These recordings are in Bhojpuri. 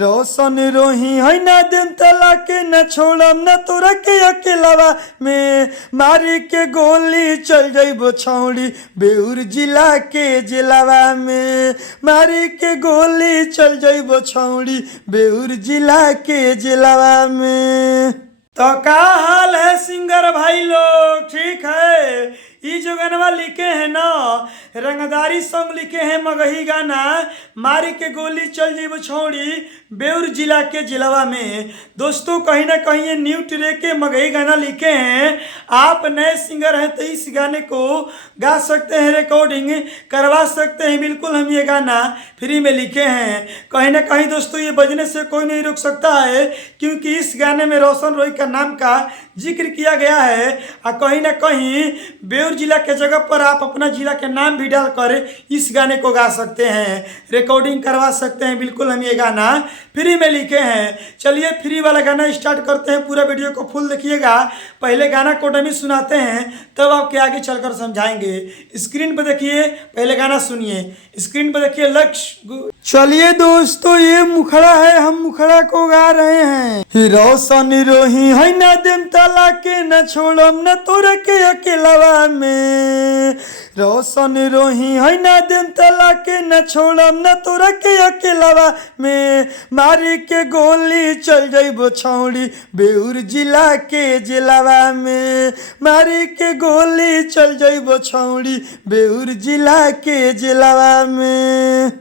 रोशन रोही है ना दिन तला के न छोड़म न तोरा के अकेलावा में मारी के गोली चल जाइबो छौड़ी बेउर जिला के जिलावा में मारी के गोली चल जाइबो छौड़ी बेउर जिला के जिलावा में। तो का हाल है सिंगर भाई लोग, ठीक है? ये जो गाना लिखे हैं ना रंगदारी सॉन्ग लिखे हैं मगही गाना मारी के गोली चल जाइबो छौड़ी बेउर जिला के जिलावा में। दोस्तों कहीं ना कहीं ये न्यू ट्रैक के मगही गाना लिखे हैं। आप नए सिंगर हैं तो इस गाने को गा सकते हैं, रिकॉर्डिंग करवा सकते हैं। बिल्कुल हम ये गाना फ्री में लिखे हैं। कहीं ना कहीं दोस्तों ये बजने से कोई नहीं रोक सकता है, क्योंकि इस गाने में रोशन रोही का नाम का जिक्र किया गया है। और कहीं ना कहीं बेउर जिला के जगह पर आप अपना जिला के नाम भी डालकर इस गाने को गा सकते हैं, रिकॉर्डिंग करवा सकते हैं। बिल्कुल हम ये गाना फ्री में लिखे हैं। चलिए फ्री वाला गाना स्टार्ट करते हैं। पूरा वीडियो को फुल देखिएगा। पहले गाना को डमी सुनाते हैं तब आपके आगे चलकर समझाएंगे। स्क्रीन पर देखिए, पहले गाना सुनिए, स्क्रीन पर देखिए लक्ष्य। चलिए दोस्तों ये मुखड़ा है, हम मुखड़ा को गा रहे हैं। रोशन रोही है ना दिन तला के न छोड़म न तोरा के अकेलावा में रोशन रोही है ना दिन तला के न छोड़म न तोरा के अकेलावा में मारी के गोली चल जाइबो छौड़ी बेउर जिला के जिलावा में मारी के गोली चल जाइबो छौड़ी बेउर जिला के जिलावा में।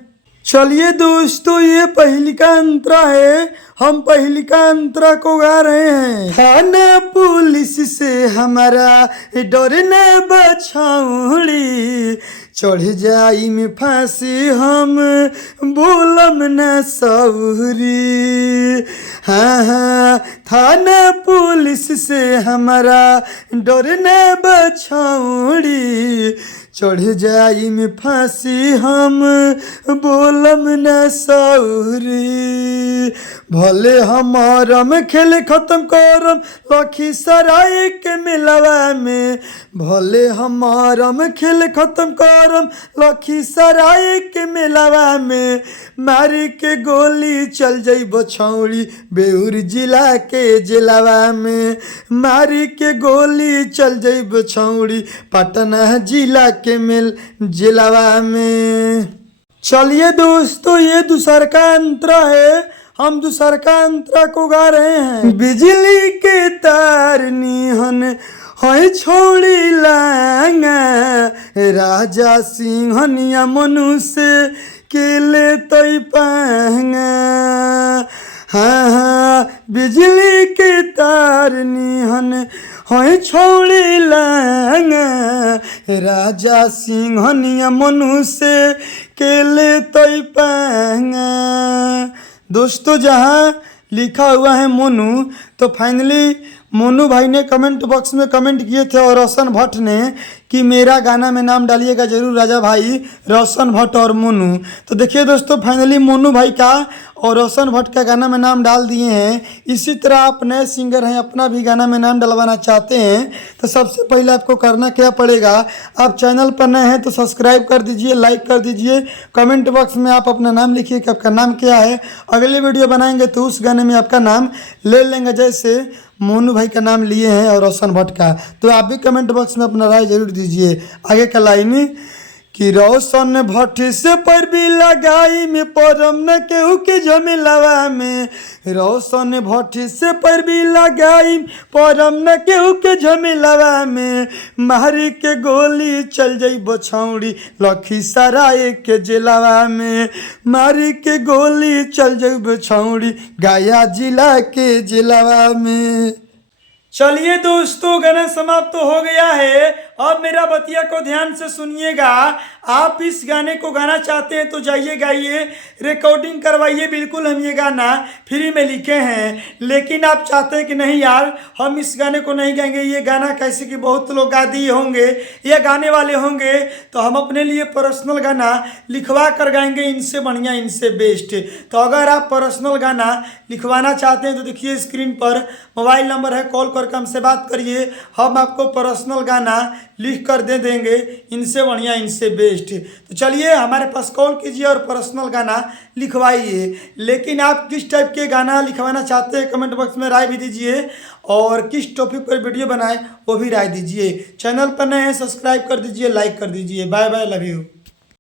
चलिए दोस्तों ये पहली का अंतरा है, हम पहली का अंतरा को गा रहे हैं। थाना पुलिस से हमारा डर न बछौड़ी चढ़ जाई में फांसी हम बोलम न सौरी। हाँ हाँ थाना पुलिस से हमारा डर न बछौड़ी चढ़ जाई में फांसी हम बोलम न सौरी। भले हमारम खेल खत्म करम लखीसराय के मेलावा में भले हमारम खेल खत्म करम लखीसराय के मेलावा में मारी के गोली चल जाइबो छौड़ी बेउर जिला के जिलावा में मारी के गोली चल जाइबो छौड़ी पटना जिला के मेल जिलावा में। चलिए दोस्तों ये दूसर का अंतरा है, हम दूसर का अंतरा को गा रहे हैं। बिजली के तार निहन है छोड़ी लांगा राजा सिंहनिया मनुष्य के ले तई पांगा। हाँ हाँ बिजली के तार निहन है छोड़ी लांगा राजा सिंहनिया मनुष्य के ले तई पांगा। दोस्तों जहाँ लिखा हुआ है मोनू, तो फाइनली मोनू भाई ने कमेंट बॉक्स में कमेंट किए थे और रोशन भट्ट ने कि मेरा गाना में नाम डालिएगा जरूर राजा भाई, रोशन भट्ट और मोनू। तो देखिए दोस्तों फाइनली मोनू भाई का और रोशन भट्ट का गाना में नाम डाल दिए हैं। इसी तरह आप नए सिंगर हैं, अपना भी गाना में नाम डलवाना चाहते हैं तो सबसे पहले आपको करना क्या पड़ेगा, आप चैनल पर नए हैं तो सब्सक्राइब कर दीजिए, लाइक कर दीजिए, कमेंट बॉक्स में आप अपना नाम लिखिए कि आपका नाम क्या है। अगले वीडियो बनाएंगे तो उस गाने में आपका नाम ले लेंगे, जैसे मोनू भाई का नाम लिए हैं और रोशन भट्ट का। तो आप भी कमेंट बॉक्स में अपना राय जरूर दीजिए। आगे का लाइन कि रोशन भट्ट से पर भी लगाई में परम न केहू के झमेलावा में रोशन भट्ट से पर भी लगाई परम न केहू के झमेलावा में मारी के गोली चल जाइबो छौड़ी लखीसराय के जिलावा में मारी के गोली चल जाइबो छौड़ी गया जिला के जिलावा में। चलिए दोस्तों गाना समाप्त तो हो गया है। अब मेरा बतिया को ध्यान से सुनिएगा। आप इस गाने को गाना चाहते हैं तो जाइए गाइए, रिकॉर्डिंग करवाइए। बिल्कुल हम ये गाना फ्री में लिखे हैं, लेकिन आप चाहते हैं कि नहीं यार हम इस गाने को नहीं गाएंगे, ये गाना कैसे कि बहुत लोग गा दिए होंगे या गाने वाले होंगे, तो हम अपने लिए पर्सनल गाना लिखवा कर गाएंगे, इनसे बढ़िया इनसे बेस्ट। तो अगर आप पर्सनल गाना लिखवाना चाहते हैं तो देखिए स्क्रीन पर मोबाइल नंबर है, कॉल करके हमसे बात करिए, हम आपको पर्सनल गाना लिख कर दे देंगे, इनसे बढ़िया इनसे बेस्ट। तो चलिए हमारे पास कॉल कीजिए और पर्सनल गाना लिखवाइए। लेकिन आप किस टाइप के गाना लिखवाना चाहते हैं कमेंट बॉक्स में राय भी दीजिए, और किस टॉपिक पर वीडियो बनाए वो भी राय दीजिए। चैनल पर नए हैं सब्सक्राइब कर दीजिए, लाइक कर दीजिए। Bye bye, love you.